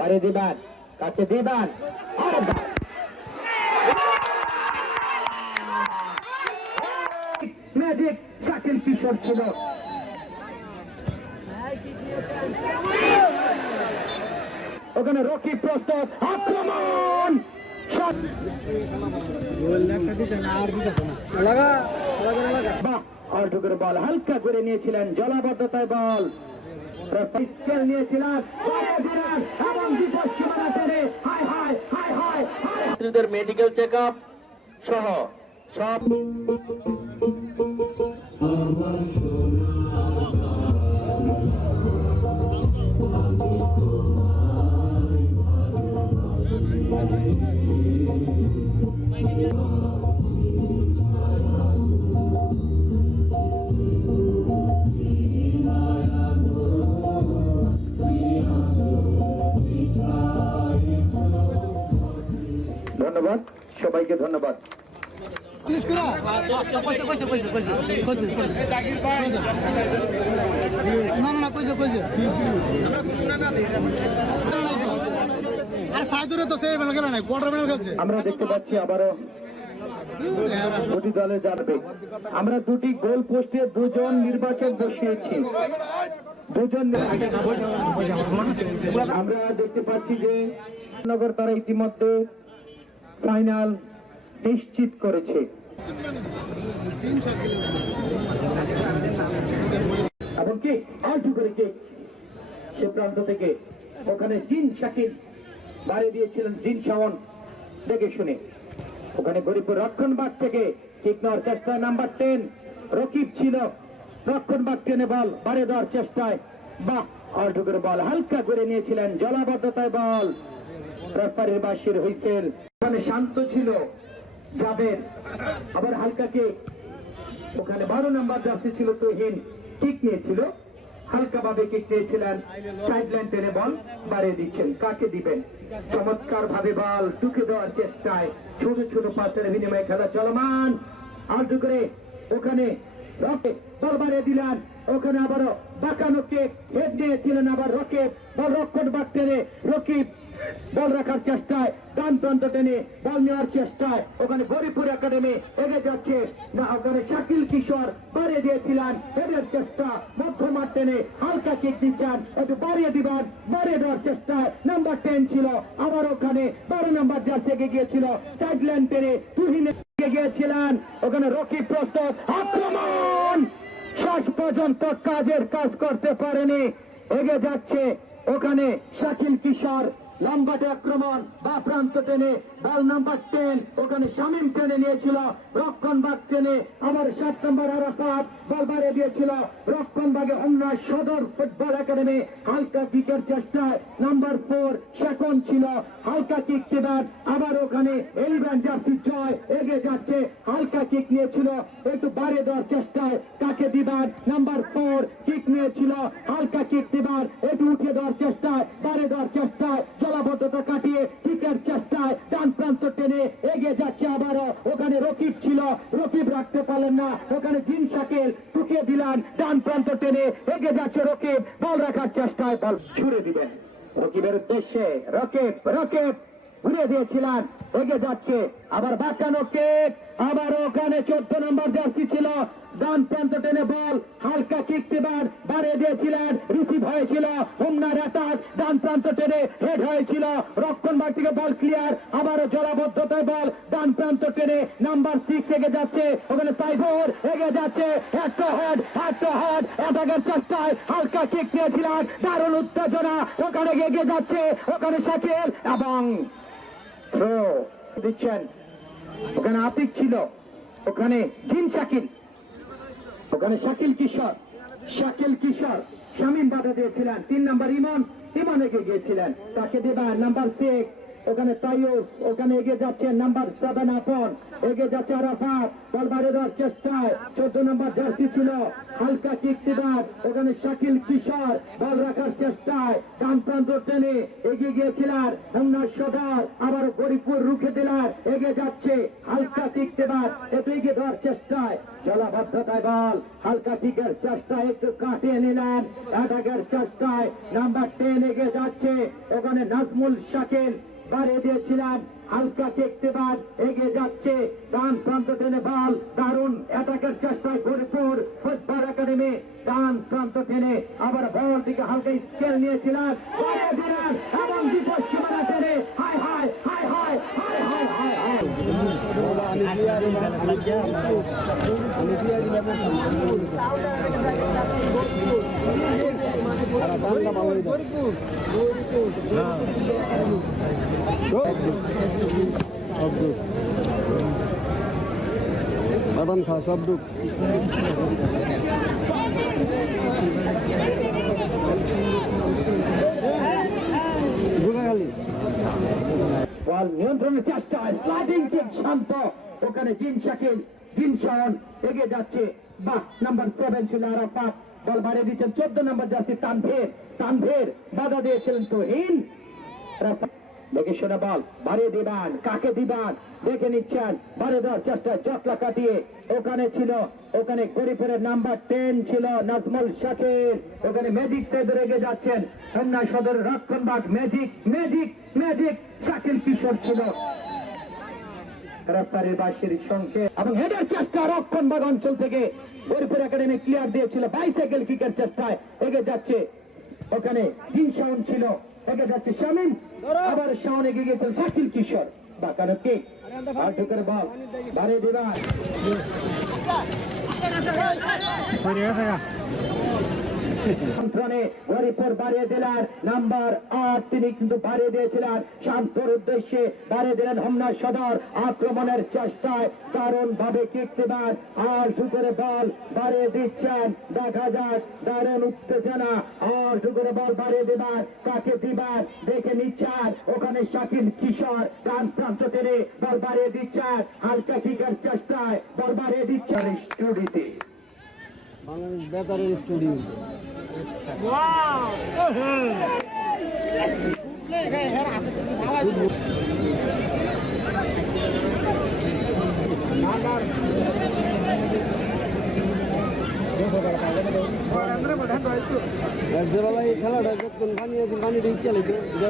বাড়ি দিবেন, কাকে দিবেন? আর ম্যাজিক শাকিল কিশোর ছিল। ওখানে রকি প্রস্তুত, আক্রমণ! বাহ অল্টুকের বল, হালকা করে নিয়েছিলেন জলাবদ্ধতায় বল। স্কেল হাই হাই হাই হাই ছাত্রীদের মেডিকেল চেক আপ সহ সব ধন্যবাদ ধন্যবাদ। আরে তো আমরা দেখতে পাচ্ছি আবারও দুটি দলে যাবে। আমরা দুটি গোল পোস্টে দুজন নির্বাচক বসিয়েছি। দুজন আমরা দেখতে পাচ্ছি যে নগর তারা ইতিমধ্যে ফাইনাল নিশ্চিত করেছে। এমনকি করেছে সে প্রান্ত থেকে। ওখানে জিন শাকিল বাড়ি দিয়েছিলেন, জিন দেখে শুনে। ওখানে বাগ থেকে কিক নেওয়ার চেষ্টায় নাম্বার টেন রকিব ছিল। টেনে বল বাড়ি দেওয়ার চেষ্টায়। বাহ আউটুকের বল, হালকা করে নিয়েছিলেন জলাবদ্ধতায় বল। রেফারির বাসির হুইসেল। ওখানে শান্ত ছিল। যাবেন। আবার হালকাকে ওখানে বারো নাম্বার জার্সি ছিল তুহিন কিক নিয়েছিল। হালকা ভাবে কিক নিয়েছিলেন। সাইড লাইন টেনে বল বাড়িয়ে দিচ্ছেন। কাকে দিবেন? চমৎকার ভাবে বল টুকে দেওয়ার চেষ্টায় ছোট ছোট পাশের বিনিময়ে খেলা চলমান। আর করে ওখানে বল বাড়িয়ে দিলেন। ওখানে আবারও বাঁকানোকে হেড নিয়েছিলেন আবার রকে বল রক্ষণ টেনে রকিব বল রাখার চেষ্টায়, ডান প্রান্ত টেনে বল নেওয়ার চেষ্টায়। ওখানে বরিপুর একাডেমি এগিয়ে যাচ্ছে। না, ওখানে শাকিল কিশোর বাড়িয়ে দিয়েছিলেন। হেডের চেষ্টা মধ্যমাঠ টেনে হালকা কিক দিচ্ছেন। একটু বাড়িয়ে দিবেন, বাড়িয়ে দেওয়ার চেষ্টায় নাম্বার টেন ছিল। আবার ওখানে বারো নাম্বার জার্সি এগিয়ে গিয়েছিল। সাইড লাইন টেনে তুহিনে গিয়েছিলেন। ওখানে রকি প্রস্তুত। আক্রমণ! শেষ পর্যন্ত কাজের কাজ করতে পারেনি। এগে যাচ্ছে ওখানে শাকিল কিশোর। লম্বাটে আক্রমণ বা প্রান্ত টেনে, বল নাম্বার টেন ওখানে শামিম টেনে নিয়েছিল রক্ষণ বাগ টেনে আমার সাত নম্বর আরাফাত বল বাড়িয়ে দিয়েছিল। রক্ষণ বাগে অন্য সদর ফুটবল একাডেমি হালকা কিকের চেষ্টায় নাম্বার ফোর সেকন্ড ছিল। হালকা কিক দেবার, আবার ওখানে এলিভেন জার্সি জয় এগিয়ে যাচ্ছে। হালকা কিক নিয়েছিল, একটু বাড়িয়ে দেওয়ার চেষ্টায় কাকে দিবার? নাম্বার ফোর কিক নিয়েছিল, হালকা কিক দিবার, একটু উঠিয়ে দেওয়ার চেষ্টায়, বাড়িয়ে দেওয়ার চেষ্টায় জলাবদ্ধতা কাটিয়ে কিকের চেষ্টায় ডান প্রান্ত টেনে এগিয়ে যাচ্ছে আবারও। ওখানে রকিব ছিল, রকিব রাখতে পারলেন না। ওখানে জিন শাকিল টুকিয়ে দিলেন, ডান প্রান্ত টেনে এগিয়ে যাচ্ছে রকিব। বল রাখার চেষ্টায় বল ছুড়ে দিবেন। রকিবের উদ্দেশ্যে রকিব রকিব ঘুরে দিয়েছিলেন, এগিয়ে যাচ্ছে। আবার বাঁকানো কেক আবার ওখানে চোদ্দ নম্বর জার্সি ছিল। ডান প্রান্ত টেনে বল, হালকা কিক দিবার বাড়িয়ে দিয়েছিলেন রিসিভ হয়েছিল, হোমনার অ্যাটাক ডান প্রান্ত টেনে হেড হয়েছিল রক্ষণ ভাগ থেকে বল ক্লিয়ার আবারও জলাবদ্ধতায় বল, ডান প্রান্ত টেনে নাম্বার সিক্স এগিয়ে যাচ্ছে, ওখানে তাইভোর এগিয়ে যাচ্ছে head to head head to head অ্যাটাকের চেষ্টায় হালকা কিক দিয়েছিলেন দারুণ উত্তেজনা, ওখানে এগিয়ে যাচ্ছে, ওখানে শাকিল এবং দিচ্ছেন, ওখানে আতিক ছিল, ওখানে জিন শাকিল। ওখানে শাকিল কিশোর শাকিল কিশোর শামীম বাধা দিয়েছিলেন। তিন নাম্বার ইমন ইমন এগিয়ে গিয়েছিলেন। তাকে দেবা নাম্বার সিক্স ওখানে তাইয়ুব, ওখানে এগিয়ে যাচ্ছে নাম্বার সেভেন আপন। এগিয়ে যাচ্ছে আরাফাত, বল বাইরে দেওয়ার চেষ্টায়। চোদ্দ নম্বর জার্সি ছিল, হালকা কিকতিবার ওখানে শাকিল কিশোর, বল রাখার চেষ্টায়। ডান প্রান্ত টেনে এগিয়ে গিয়েছিলেন হোমনা সদর, আবার গরিপুর রুখে দিলার। এগিয়ে যাচ্ছে, হালকা কিকতিবার একটু এগিয়ে দেওয়ার চেষ্টায়। জলাবদ্ধতায় বল, হালকা কিকের চেষ্টায় একটু কাটিয়ে নিলেন। অ্যাটাকের চেষ্টায় নাম্বার টেন এগিয়ে যাচ্ছে। ওখানে নাজমুল শাকিল বাড়িয়ে দিয়েছিলেন। হালকা কেকতেবার এগিয়ে যাচ্ছে। ডান প্রান্ত টেনে বল। দারুণ অ্যাটাকের চেষ্টায় গরিপুর ফুটবল একাডেমি ডান প্রান্ত টেনে আবার বল দিকে হালকা স্কেল নিয়েছিলেন। এবং বিপদ টেনে। হাই হাই হাই হাই হাই হাই হাই হাই। বাদাম খা সব বল নিয়ন্ত্রণের চেষ্টা স্লাইডিং কিক শান্ত। ওখানে জিন শাকিল, জিন শাওন এগিয়ে যাচ্ছে। বাহ নাম্বার সেভেন ছিল আরাফাত। বল বাড়িয়ে দিচ্ছেন চোদ্দ নম্বর যাচ্ছে তানভীর। তানভীর বাধা দিয়েছিলেন তো হিন আরাফাত দেখে শোনা বল, বাড়িয়ে দিবান, কাকে দিবান? দেখে নিচ্ছেন, বাড়িয়ে দেওয়ার চেষ্টা জটলা কাটিয়ে। ওখানে ছিল, ওখানে গরিপুরের নাম্বার টেন ছিল নাজমুল শাকির। ওখানে ম্যাজিক সাইডে রেগে যাচ্ছেন। হোমনা সদর রক্ষণবাগ magic magic magic Shakil Kishore ছিল। গ্রেপ্তারের বাসির সংখ্যে এবং হেডের চেষ্টা রক্ষণবাগ অঞ্চল থেকে গরিপুর একাডেমি ক্লিয়ার দিয়েছিল বাইসাইকেল কিকের চেষ্টায় এগিয়ে যাচ্ছে ওখানে জিন শাওন ছিল এগিয়ে যাচ্ছে শামিন আবার শাওন এগিয়ে গিয়েছেন শাকিল কিশোর বাঁকানো কে আর ঢুকের বল বাড়িয়ে দিবার নিয়ন্ত্রণে হরিপুর বাড়িয়ে দিলেন নাম্বার আট। তিনি কিন্তু বাড়িয়ে দিয়েছিলেন শান্তর উদ্দেশ্যে বাড়িয়ে দিলেন হোমনা সদর আক্রমণের চেষ্টায়। দারুণ ভাবে কিকতেবার আর ঢুকরে বল বাড়িয়ে দিচ্ছেন। দেখা যাক, দারুণ উত্তেজনা। আর ঢুকরে বল বাড়িয়ে দিবার কাকে দিবার দেখে নিচ্ছেন ওখানে শাকিল কিশোর। প্রাণ প্রান্ত টেনে বল বাড়িয়ে দিচ্ছেন। হালকা কিকের চেষ্টায় বল বাড়িয়ে দিচ্ছেন। স্টুডিওতে। বাংলাদেশ বেতারের স্টুডিও। রাজ্যবেলা এই খেলাটা করতেন পানি আছে পানিটা ইচ্ছা লেগে এটা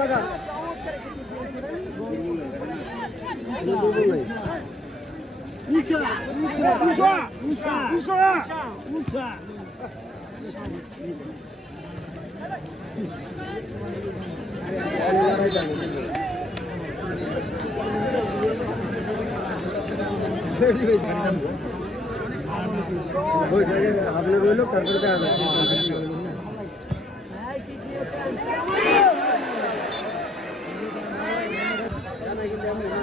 লাগা। আপনার রইল তারপরে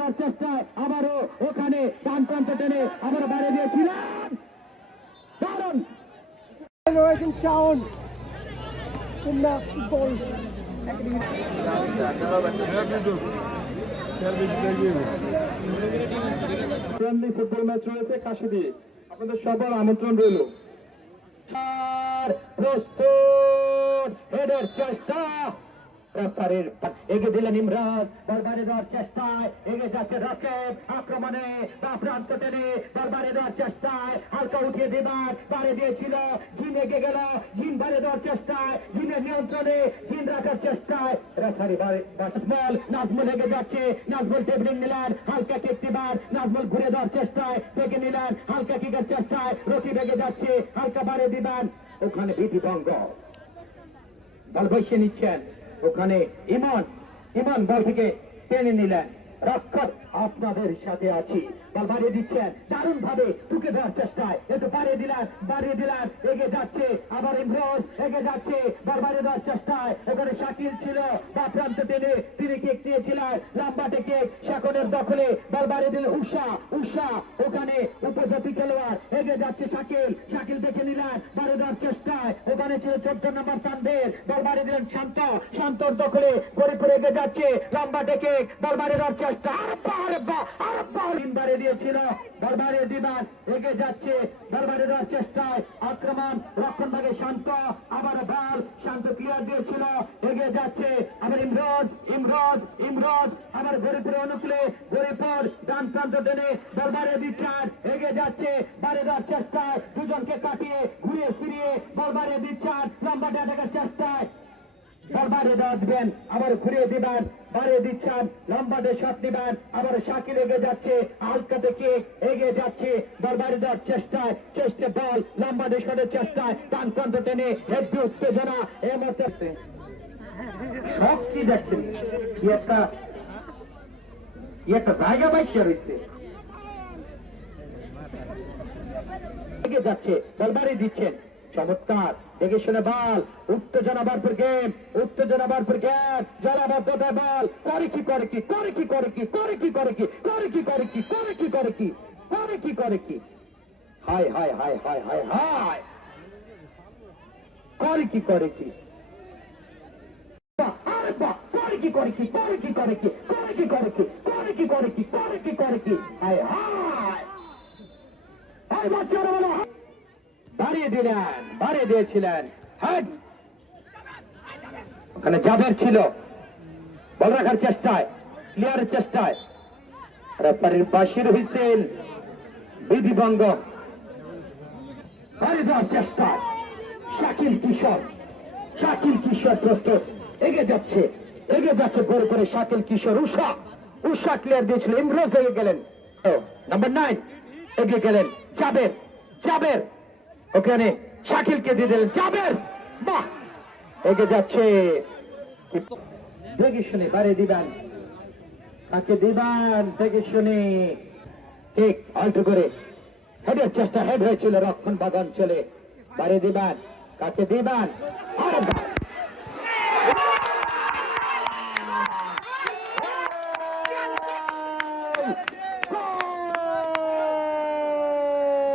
দেওয়ার চেষ্টায় আবারও ওখানে ডান প্রান্ত টেনে আবার দিয়েছিলেন। দারুণ. ফ্রেন্ডলি ফুটবল ম্যাচ রয়েছে কাশিদি আপনাদের সবার আমন্ত্রণ রইল। প্রস্তুত। হেডের চেষ্টা। রেফারির এগিয়ে দিলেন ইমরান। বলবারে দেওয়ার চেষ্টায় এগিয়ে যাচ্ছে রকেট। আক্রমণে প্রান্ত টেনে বলবারে দেওয়ার চেষ্টায়। হালকা উঠিয়ে দেবার বারে দিয়েছিল। জিন এগিয়ে গেল। জিন বারে দেওয়ার চেষ্টায়। জিনের নিয়ন্ত্রণে জিন রাখার চেষ্টায়। রেফারি বারে নাজমল এগিয়ে যাচ্ছে। নাজমল টেবলিং নিলেন। হালকা কেকটিবার নাজমল ঘুরে দেওয়ার চেষ্টায়। থেকে নিলেন। হালকা কিকের চেষ্টায়। রকি রেগে যাচ্ছে। হালকা বারে দিবেন। ওখানে ভীতি ভঙ্গ। বল বসে নিচ্ছেন। ওখানে ইমন ইমন বল থেকে টেনে নিলেন। রক্ষক আপনাদের সাথে আছি। বল বাড়িয়ে দিচ্ছেন। দারুণ ভাবে ঢুকে দেওয়ার চেষ্টায়। একটু বাড়িয়ে দিলেন বাড়িয়ে দিলেন। এগিয়ে যাচ্ছে। আবার ইমরোজ এগিয়ে যাচ্ছে। বল বাড়িয়ে দেওয়ার চেষ্টায়। এখানে শাকিল ছিল। বা প্রান্ত টেনে তিনি কেক নিয়েছিলেন। লম্বা টেকে শাকনের দখলে। বল বাড়িয়ে দিলেন উষা উষা ওখানে উপজাতি খেলোয়াড়। এগিয়ে যাচ্ছে শাকিল। শাকিল দেখে নিলেন। বাড়িয়ে দেওয়ার চেষ্টায়। ওখানে ছিল চোদ্দ নম্বর বল বাড়িয়ে দিলেন শান্ত, শান্তর দখলে করে করে এগিয়ে যাচ্ছে। লম্বা টেকে বল বাড়িয়ে দেওয়ার চেষ্টা বার তিনবারে দিয়েছিল। বল দিবার এগিয়ে যাচ্ছে। বল বাড়িয়ে দেওয়ার চেষ্টায় আক্রমণ, রক্ষণ ভাগে শান্ত। আবার বল, শান্ত ক্লিয়ার দিয়েছিল। এগিয়ে যাচ্ছে। আবার ইমরোজ ইমরোজ ইমরোজ। আবার গরিপুরে অনুকূলে গরিপুর ডান প্রান্ত টেনে বাড়িয়ে দিচ্ছেন এগিয়ে যাচ্ছে। বাড়িয়ে দেওয়ার চেষ্টায় দুজনকে কাটিয়ে, ঘুরিয়ে ফিরিয়ে দরবারে বাড়িয়ে দিচ্ছেন লম্বা ডাটাকার চেষ্টায়। দেওয়া দিবেন আবার ঘুরিয়ে দিবেন, বাড়িয়ে দিচ্ছেন লম্বা দিয়ে শট দিবেন, আবার শাকিল এগিয়ে যাচ্ছে হালকা থেকে এগিয়ে যাচ্ছে বাড়িয়ে দেওয়ার চেষ্টায়, চেষ্টা বল লম্বা দিয়ে শটের চেষ্টায়, টান প্রান্ত টেনে হেড্ডি উত্তেজনা, এই মুহূর্তে সব কি একটা একটা জায়গা বাইকে রয়েছে এগিয়ে যাচ্ছে বাড়িয়ে দিচ্ছেন, চমৎকার। দেখে শুনে বল উত্তেজনা ভরপুর গেম উত্তেজনা ভরপুর গেম জলাবদ্ধতায় বল করে কি করে কি করে কি করে কি করে কি করে কি করে কি করে কি করে কি করে কি করে কি করে কি হায় হায় হায় হায় হায় হায় করে কি করে কি আরে বাহ, করে কি করে কি করে কি করে কি করে কি করে কি করে কি করে কি করে কি করে কি হায় হায় হায় বাচ্চারা বলো হায়। বাড়িয়ে দিলেন, বাড়িয়ে দিয়েছিলেন। ওখানে জাবের ছিল। বল রাখার চেষ্টায়, ক্লিয়ারের চেষ্টায়। রেফারির বাসির বিধিভঙ্গ। বাড়িয়ে দেওয়ার চেষ্টায়। শাকিল কিশোর শাকিল কিশোর প্রস্তুত। এগিয়ে যাচ্ছে এগিয়ে যাচ্ছে করে করে শাকিল কিশোর। উষা উষা ক্লিয়ার দিয়েছিল। ইমরোজ এগিয়ে গেলেন। নাম্বার নাইন গেলেন। জাবের জাবের ওখানে শাকিলকে দিয়ে দিলেন জাবের। বাহ! এগে যাচ্ছে। দেখে শুনে, বাড়ি দিবেন। তাকে দিবেন? দেখে শুনে। ঠিক আল্টু করে। হেডের চেষ্টা হেড হয়েছিল রক্ষণ বাগান চলে বাড়ি দিবেন। কাকে দিবেন? আরে বাহ!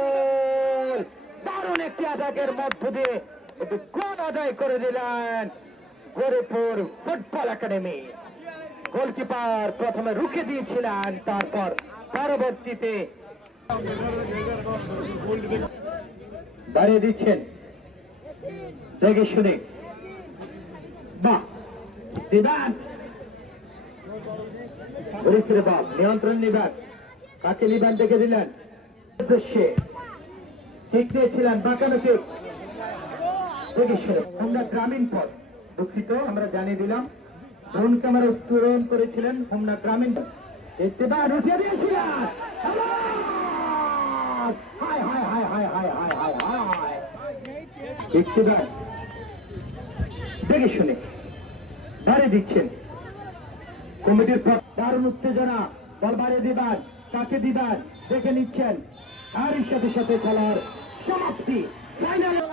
গোল! দারুণ একটি আটাকের মধ্য দিয়ে একটি গোল আদায় করে দিলেন? Garipur football academy. গোলকিপার প্রথমে রুখে দিয়েছিলেন, তারপর পরবর্তীতে দাঁড়িয়ে দিচ্ছেন। দেখে শুনে। বাপ নিয়ন্ত্রণ নিবেন। কাকে নিবেন, দেখে দিলেন। উদ্দেশ্যে। ঠিক দিয়েছিলেন বাঁকানো শুনে উত্তোলন করেছিলেন হোমনা গ্রামীণ দেখে শুনে। দাঁড়িয়ে দিচ্ছেন। কমিটির পর দারুণ উত্তেজনা। বল দিবেন। কাকে দিবেন। দেখে নিচ্ছেন। আর সাথে সাথে খেলার সমাপ্তি। ফাইনাল